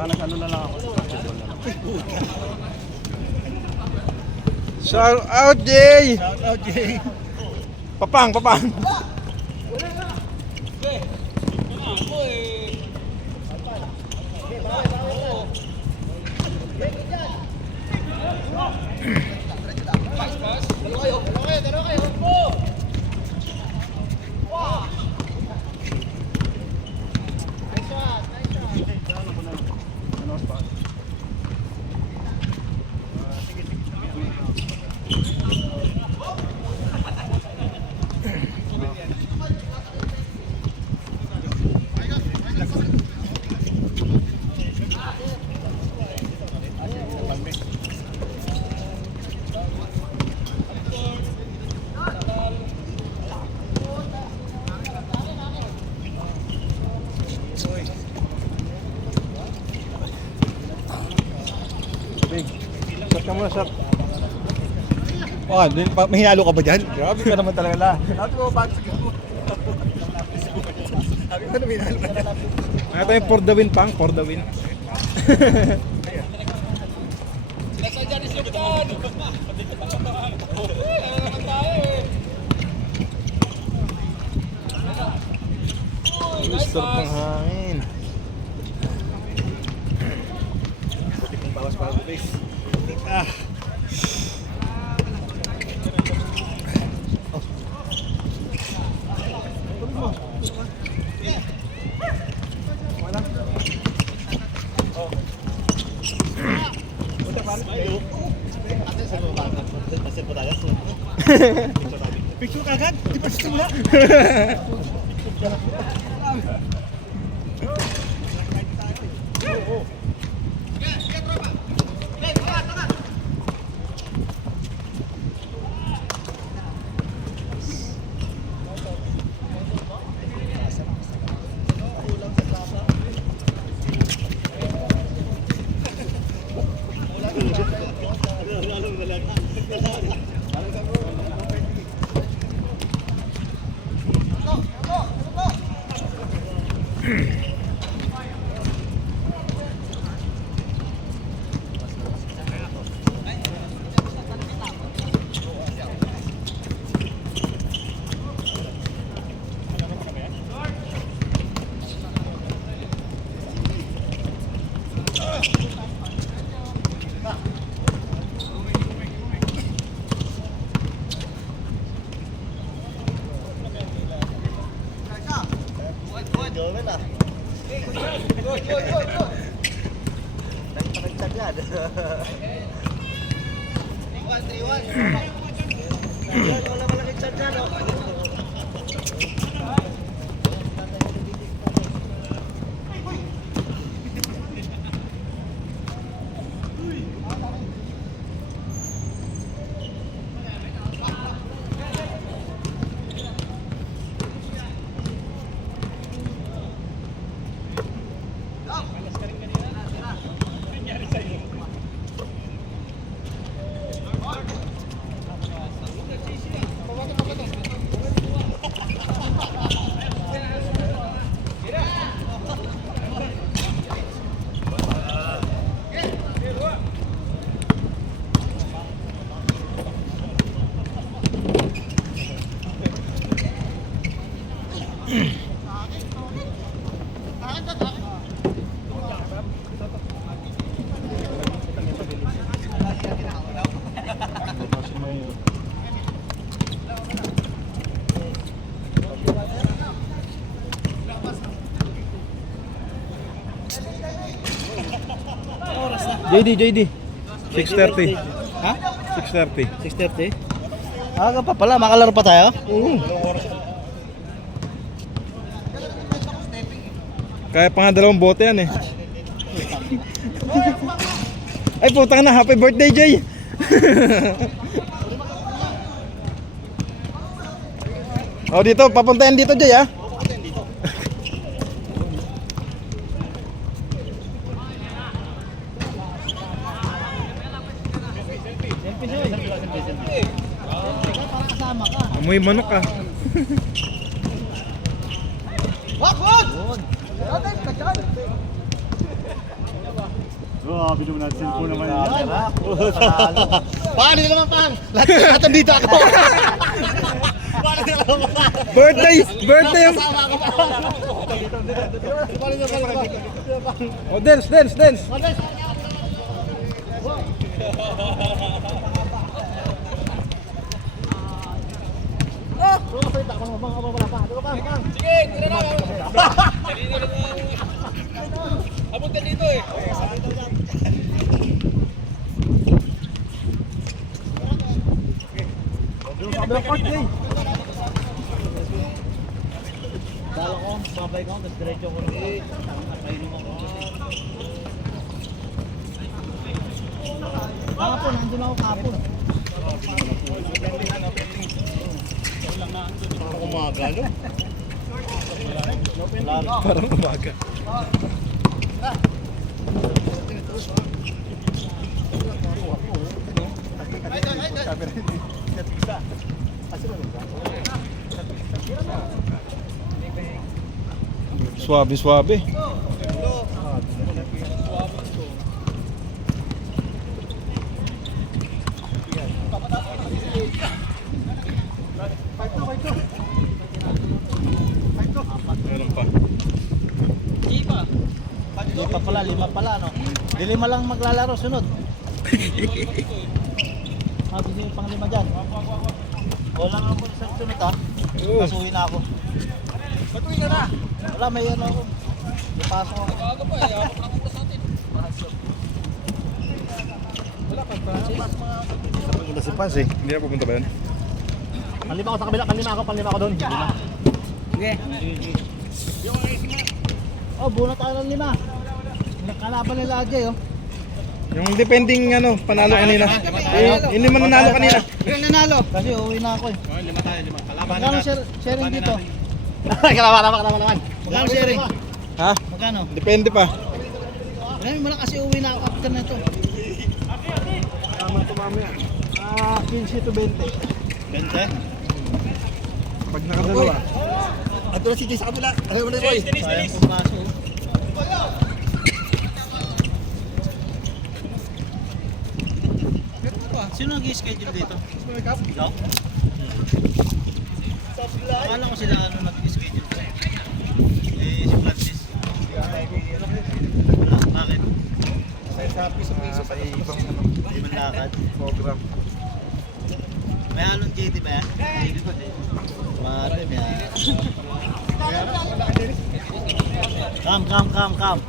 Sana ano na lang ako. Shout out, Jay! Shout out, Jay. Papang, papang! Big, shot ka muna, shot. Oh, mahinalo ka ba dyan? Grabe ka naman talaga la. Sabi ko, bakit sa gabo? Sabi ko na mahinalo ka dyan. Ano tayo for the win, pang? For the win. Sarap ng hangin. Puti kong bawas para sa base. Ah. Picture kagad? Di pa simula? JD. 6:30. Ha? 6:30. 6:30? Aga pa pala, makalaro pa tayo? Kaya pa nga 2 bote yan eh. Ay putang na, happy birthday Jay! Oh dito, papuntayan dito Jay ah. Amoy manok ah. Grabe naman natin cellphone naman Grabe yan. na. Panalo. Paano nila naman, Pang? Lahat nandito ako. Paano nila naman, Pang? Birthday yung... Kasama ka pa. Paano nila naman, Pang? Oh, dance. Sige, tira na. Abot ka dito eh. Kabilang court eh. Kala ko, babay ko, tapos diretso ko rin. Nakainom ako. Kapon, nandun ako kapon. Parang umaga, no? Parang umaga. Suabe. Meron pa. Lima pala, no? Di lima lang maglalaro, sunod. Gusto yung pang-lima dyan. Wala nga po sa sunod, ha? Kasuhin na ako. Batuin ka na. Wala, may ano ako. May pasok ako. Aga pa eh. Ako lang punta sa atin. Wala pa. Pupunta si Paz eh. Hindi na pupunta ba yun? Panlima ako sa kabila, panlima ako doon. Sige. Oh, bunot tayo ng 5. Nakalaban nila Ajay, oh. Yung depending panalo kanina. Hindi man nanalo kanina. Yung nanalo. Kasi uuwi na ako eh. Lima tayo, lima. Kalaban Magkano sharing dito? Kalaban naman. Magkano sharing? Ha? Magkano? Depende pa. Wala mo lang kasi uuwi na ako after na ito. Tama ito mamaya. 15 to 20. 20? Pag nakadalawa. Ato na si Jay sa kabila. Ayaw mo na boy. Sayang pumasok. Sino nag-schedule dito? Ikaw? Akala ko sila nag-schedule. Si Francis. Wala, bakit? Sa piso pa ibang Hindi man lakad. program. May halong JD ba yan? Mare, may Kam.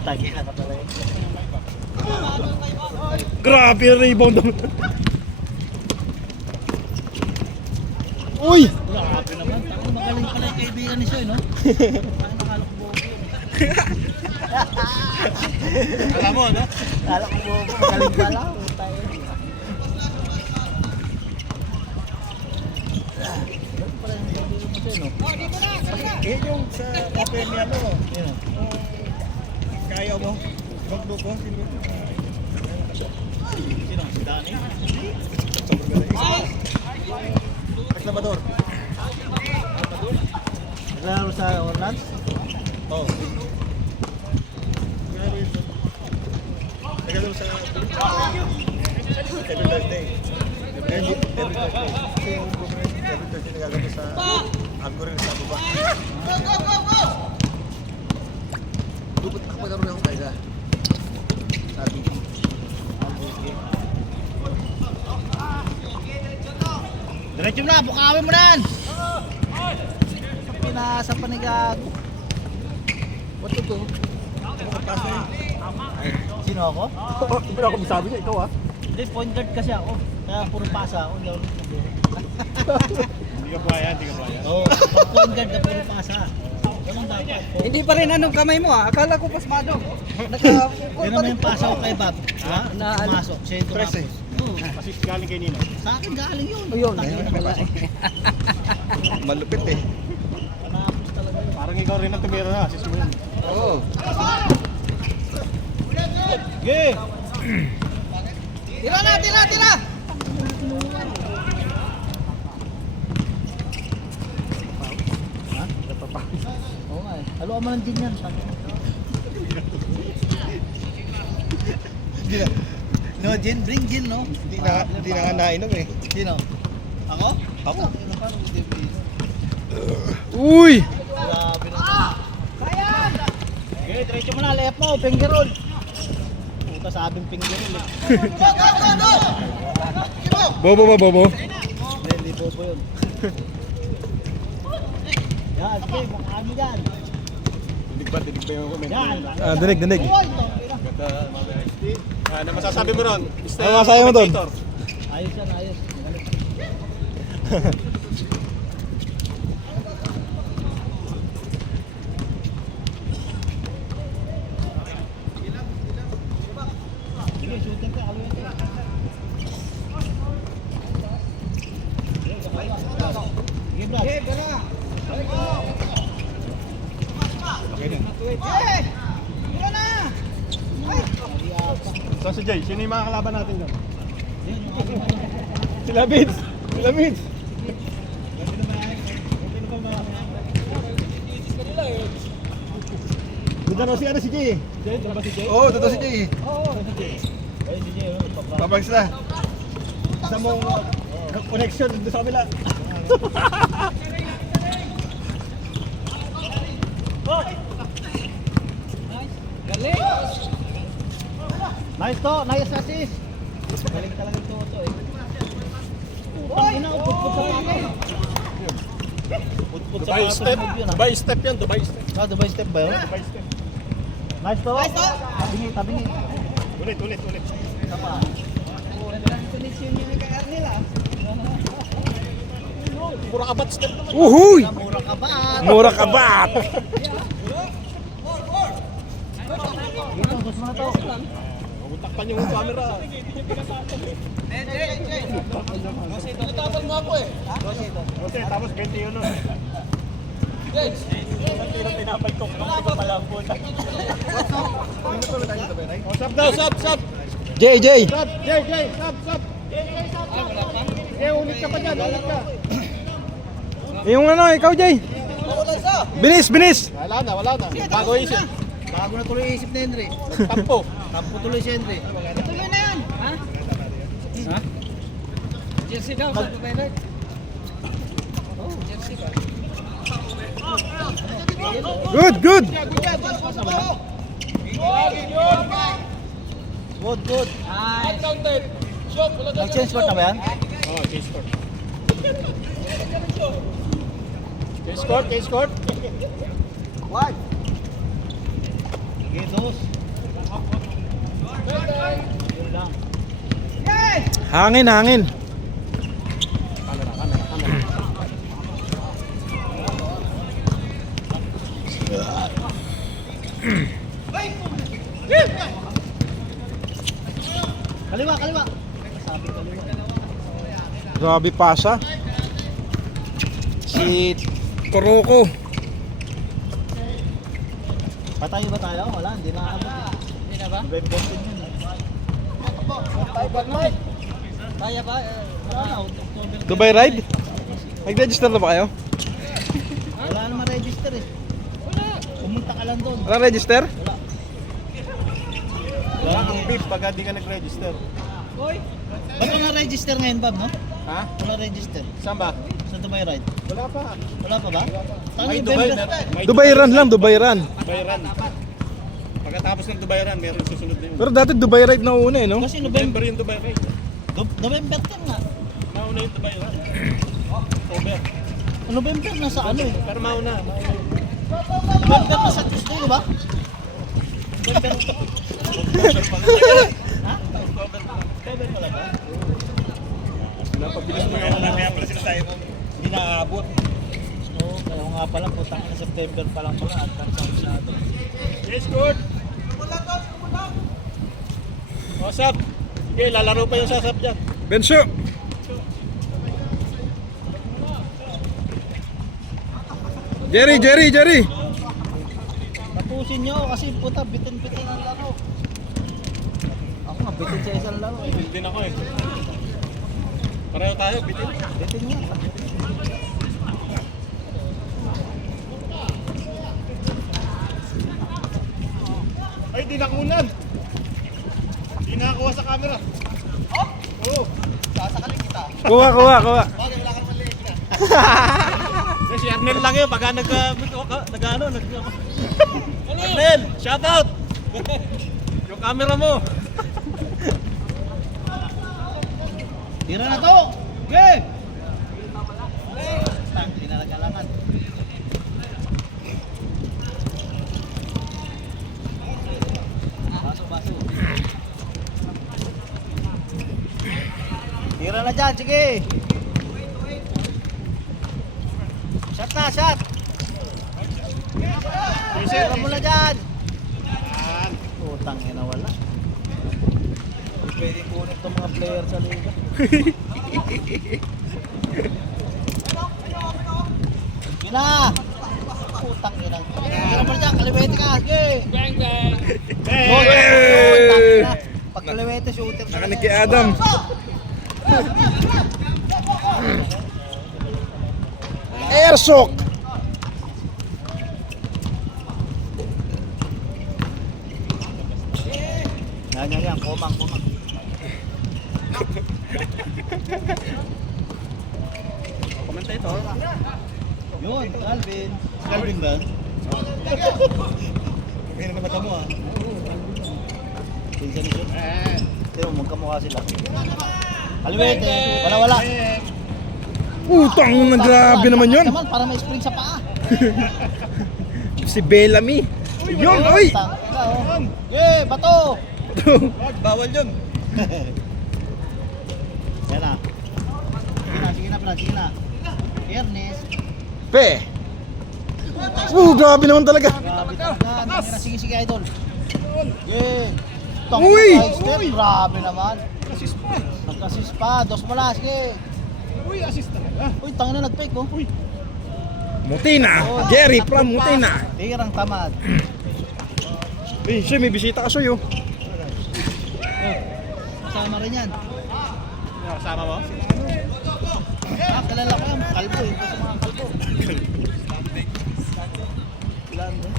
Tagi na ka pala yun. Grabe yung rebound. Uy! Grabe naman. Ako magaling pala yung kaibigan ni Soy, no? Parang nakala ko bobo. Alam mo, no? Nakala ko bobo. Magaling pala. Tayo. Ganun pala yung kaibigan mo Soy, no? Eh, yung sa open niya, no? Yun, no? Kaya mo. Magbo ko. Sino? Si Danny? Salvador. Naglaro sa Orlando? Oo. Nagano sa every Thursday. Every Thursday. Kasi yung government every Thursday nagagano sa algorithm sa baba. Dupot ako magkaroon ako kaya. Sabi ko. Diretso mo na, bukawin mo na yan! Pinasa pa ni Gago. What to do? Sino ako? Wala ako masabi niya, ikaw ah. Hindi, point guard kasi ako. Kaya puro pasa ako. Hindi ako nagsabi. Hindi ka buhaya, hindi ka buhaya. Oo, pag point guard ka puro pasa. Ganun dapat. Hindi pa rin anong kamay mo ah. Akala ko pasmado. Pero naman yung pasa ko kay Bob. Ha? Pumasok. Siya yung Press eh. tumapos. Oo. Kasi galing kay Nino. Sa akin galing yun. Ayun. Tangina Wala ko. Malupit eh. Panapos talaga yun. Parang ikaw rin ang tumira na, sis mo. Oo. Yeah! Tira na, tira! Ha? Oo nga eh. Haluan mo lang din yan. Hindi na, No, gin, bring gin, no? hindi na nga nainom eh. Sino? Ako? Ako? Ano pa? Hindi pwede. Uy! Grabe naman. Okay, diretso mo na. Left mo. Finger roll. Puta sabing finger roll. Bobo ba, bobo? Hindi bobo yun. Yan, sige. Mukhaan mo dyan. Dinig ba yung comment? Yan. Ah, dinig. Ano masasabi mo ron? Ano masasabi mo doon? Ayos yan, ayos. Sige, shooting ka. Kaluyan ka. Sige, Brad. So si Jay, sino yung mga kalaban natin doon? Sila Vince! Sila Vince! Doon na si ano si Jay? Jay, ba si Jay? Oo, totoo si Jay. Ay, si Jay. Babag sila. Isa mong connection doon sa kabila. Nice to, nice assist. Galing talaga ito eh. Putang ina, putput sa mga. Putput sa mga move yun ah. Dubai step yan, Dubai step. Ah, Dubai step ba yun? Dubai step. Nice to. Tabingi. Ulit. Isa pa. Pura kabat step naman. Uhuy! Mura ka ba? Mura ka ba? Dito, gusto mo na to. Takpan yung camera. Okay, tapos 21 nun. Tinapay ko. Hindi ko pala ang puta. Sab daw, sab. Jay! Sab, Jay, sab. Jay, ulit ka pa dyan, ulit ka. Yung ano, ikaw Jay! Binis! Wala na. Bago isip. Bago na tuloy isip ni Henry. Tampo. Tampo tuloy si Henry. Tuloy na yan! Ha? Ha? Jersey daw, sa Dubai. Oh, jersey ba? Good! Good. Nice. Nag-change court na ba yan? Oh, case court. Case court. What? Sige, dos. Yun lang. Hangin! Kaliwa. Sabi kaliwa. Grabe pasa. Si Kuroko. Patayo ba tayo? Wala, hindi na abot. Hindi na ba? Bebontin yun. Kaya ba? Wala na, October. Dubai ride? Nag-register na ba kayo? Wala naman register eh. Pumunta ka lang doon. Wala register? Wala kang beef pag hindi ka nag-register. Ba't wala register ngayon, Bob, no? Ha? Wala register. Saan ba? Sa Dubai Ride. Wala pa. Wala pa ba? Tama May yung Dubai. November. May Dubai run lang, Dubai run. Dubai run. Pagkatapos ng Dubai run, meron susunod na yun. Pero dati Dubai ride na una eh, no? Kasi November. November yung Dubai run. November 10 nga. Mauna yung Dubai run. October. November na sa ano eh. Pero mauna. November na sa Tuesday, di ba? November. Ha? October pala ba? Napabilis mo yung kaya pala sila tayo. Hindi naaabot. Oo, kaya nga pala, putang na September pa lang pala. Advance ako sa atin. Yes, good. O, Sab. Okay, lalaro pa yung sasab dyan. Benso! Jerry! Tapusin nyo kasi puta, bitin-bitin ang laro. Ako nga, bitin sa isang laro eh. Bitin din ako eh. Pareho tayo, bitin. Bitin nga. Ay, di nakunan. Di Hindi nakakuha sa camera. Oo. Sasakalin kita. Kuha. Bakit wala kang maliit na? Si Arnel lang yun. Pagka nag-ano. Arnel, shout out! Yung camera mo. Tira na to! Okay! Hindi na nagkalangan. Baso. Tira na dyan, sige! Shot na, shot! Tira mo na dyan! Utang ina wala. Pwede kunin itong mga player sa liga. Gina! Utang ina. Tira mo na dyan, kaliwete ka, sige! Bang bang. Pag kaliwete, shooter siya. Nakanig kay Adam. Airsock. Yan, komang. Commentator. Yun, Calvin. Calvin ba? Hindi naman mata mo ah. Pinsan yun. Pero magkamukha sila. Kaliwete, wala. Utang na grabe naman yun. Naman, para may spring sa paa. Si Bellamy. Yun, oy. Yeah, bato! Bawal yun. Yan na. Sige na. Ernest. Pe. Grabe naman talaga. Grabe talaga. Sige, idol. Yeah. Uy! Grabe naman. Assist pa. Nag-assist pa. Dos mo na, sige. Uy, assist talaga. Uy, tangin na nag-fake oh. Uy. Mutina. Jerry from Mutina. Tirang tamad. Uy, siya may bisita ka sa'yo. Kasama rin yan. Kasama mo? Kalala ko yan. Kalbo eh. Ito sa mga kalbo. Ilan eh?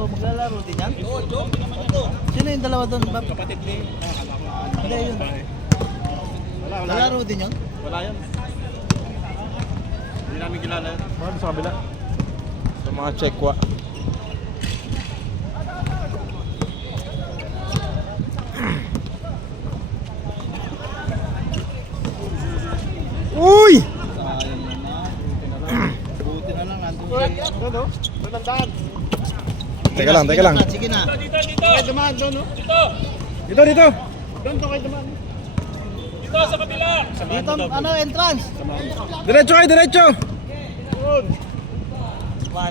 Oh, maglalaro din yan? Sino yung dalawa doon? Kapatid ni. Hindi yun. Wala. Lalaro din yun? Wala yan. Hindi namin kilala. Ano sa kabila? Sa mga Chekwa. Uy! Sayang naman. Buti na lang. Nandun siya. Ano? Doon. Teka lang. Sige na. Kay dumaan doon, no? Dito. Doon to kay dumaan. Dito, ano, entrance? Diretso kayo, diretso. Doon.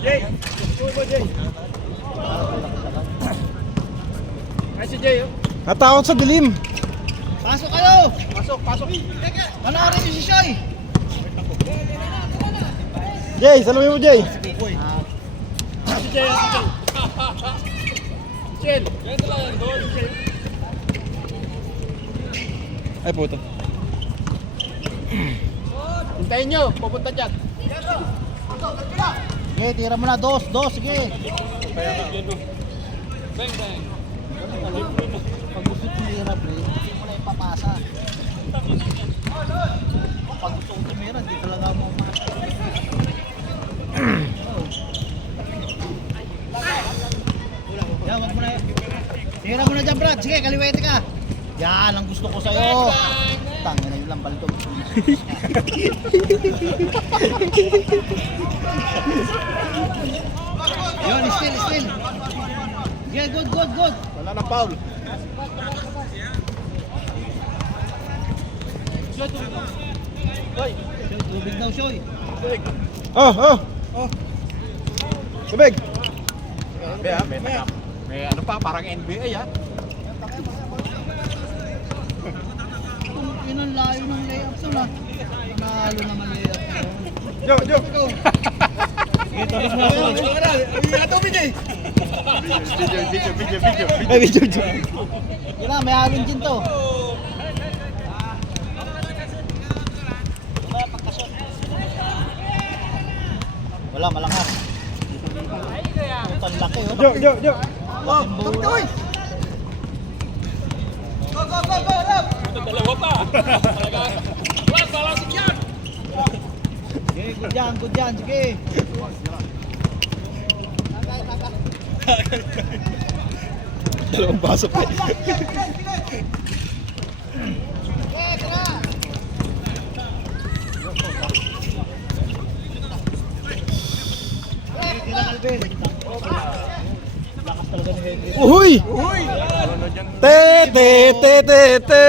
Jay. Go, Jay. Ay, si Jay, oh. Natakot sa dilim. Pasok kayo! Pasok. Panoorin niyo si Shoy! Jay, salamin mo, Jay. Si Jay. Jay. Ay, puto. Hintayin nyo, pupunta dyan. Sige, tira mo na. Dos, sige. Bang bang. Pag gusto tumira, pre, hindi mo na ipapasa. Pag gusto ko tumira, hindi talaga mo yan, wag mo na yan. Tira mo na dyan, Brad. Sige, kaliwete ka. Yan, ang gusto ko sa'yo. Tangin na yung lambal ko. Yun, still. Yeah, good. Wala nang foul. Tubig daw, Shoy. Oh. Tubig. May ano pa, parang NBA ah. Yun ang layo ng layup to na. Nalo naman layup. Jo. Sige, tapos mo ako. Video. Ay, video. Yun na, may halong gin to. Wala, malakas. Ang laki oh. Jo, Jo, Jo. Laking bulo. Sige, good yan, sige. Dalawang baso pa. Lakas talaga ni Henry. Uy! Te, te, te, te, te.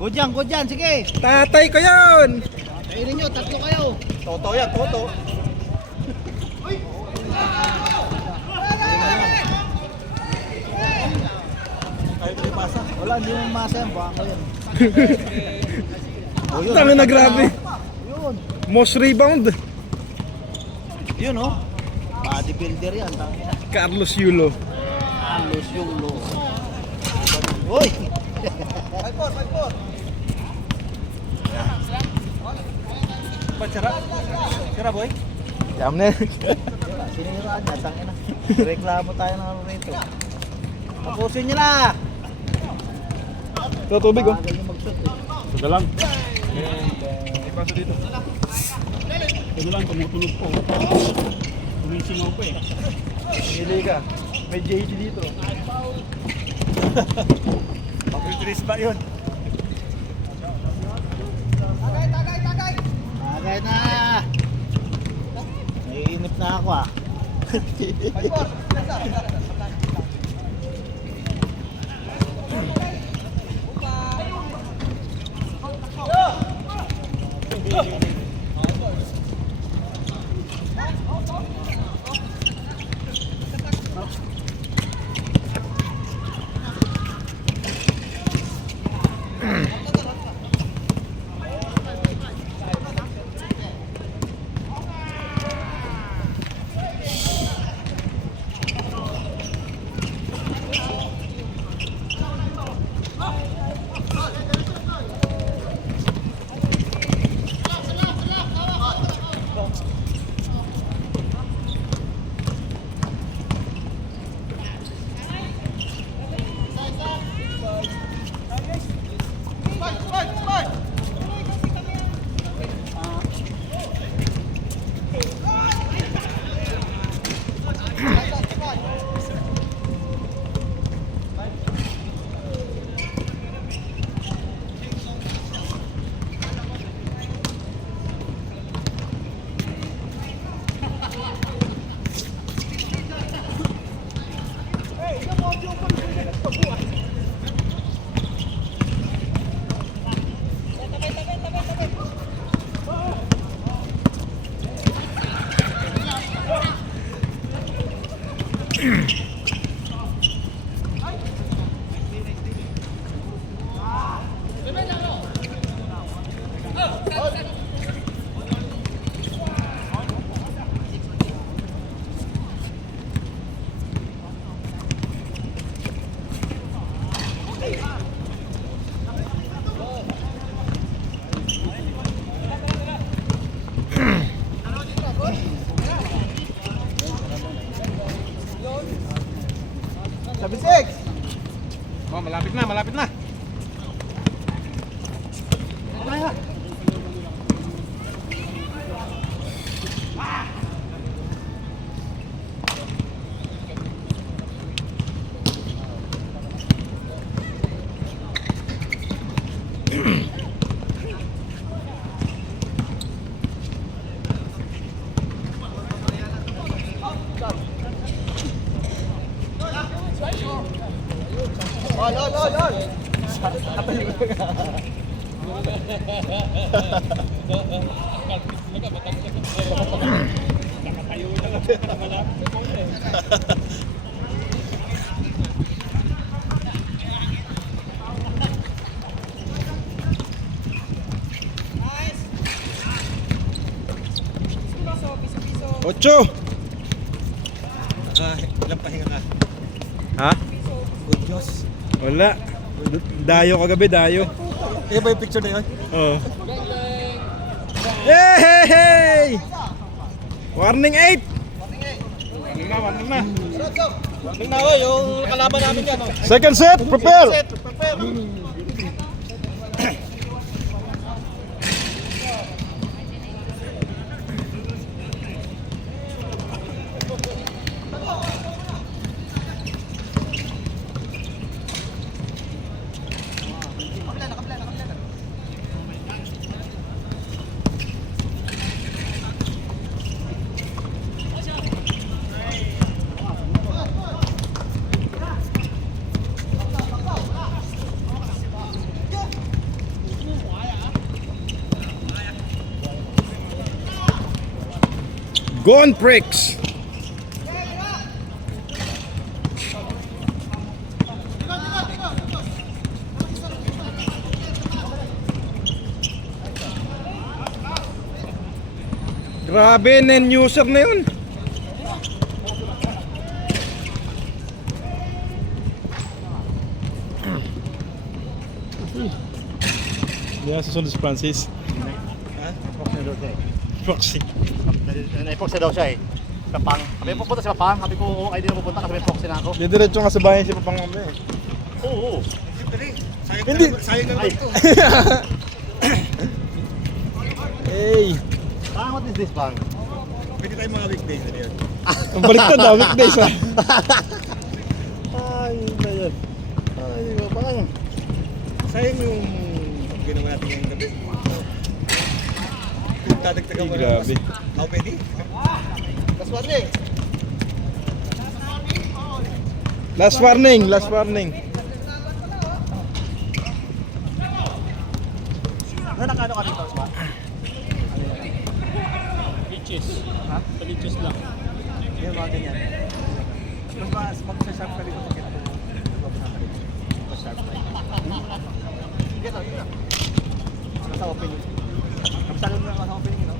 Good yan, sige. Tatay ko yun! Kainin nyo, tatlo kayo. Toto yan, toto. Ay, hindi pasa. Wala, hindi mo masa yan, baka ko yan. Oh, yun. Tangin na grabe. Yun. Most rebound. Yun oh. Bodybuilder yan, tangin na. Carlos Yulo. Alos yung lo. Uy! 5-4. Ba't sira? Sira, boy? Yam na. Siniraan niya, tangin na. Reklamo tayo ng ano rito. Tapusin nyo na! Ito tubig oh. Bagal yung mag-shot eh. Ito lang. Ipasok dito. Ito lang, tumutunog po. Tumisingaw po eh. Pili ka. May JG dito. Pag-release ba yun? Bagay na! Naiinip na ako ah. Oh, malapit na, malapit na. Ocho! Ilang pahinga ka? Ha? Good Diyos. Wala. Dayo kagabi, dayo. Iya ba yung picture na yun? Oo. Hey! Warning 8! Warning na. Warning na, oh, yung kalaban namin yan. Oh. Second set, prepare! Set, prepare. Gone pricks! Grabe, user na yun. Yeah, susunod si Francis. Proxy. Naipox daw siya eh. Papang. Sabi mo pupunta si Papang. Sabi ko, oo, ay di na pupunta kasi may proxy na ako. Didiretso nga sa bayan si Papang Mame. Oo. Hindi. Sayang na Ay. ito. Hey! Pang, what is this, Pang? Pwede tayo mga weekdays na yun. Ang baliktad ah, weekdays ah. Ay, na yan. Ay, di ba, Pang? Sayang yung ginawa natin ngayong gabi. Dadagdagan mo Grabe. How many? Last one eh. Last warning, last warning. Ano nakano ka dito, Pang? Peaches. Ha? Peaches lang. Yan, mga ganyan. Mas mag-sharp ka dito pag ito. Mas-sharp ka dito. Dito, dito. Nasa opening. Kapsalo na nasa opening, no?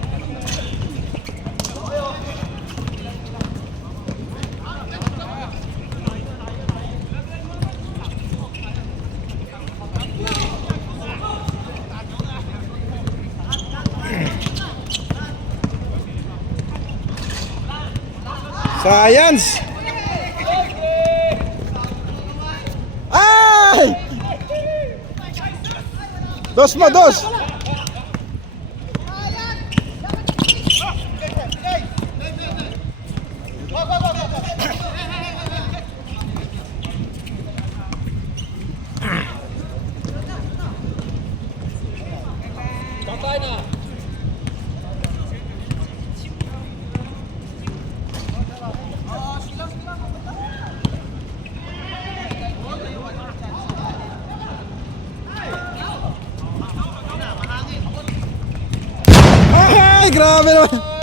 Science! Ay! Dos mo, dos! Ay, grabe naman!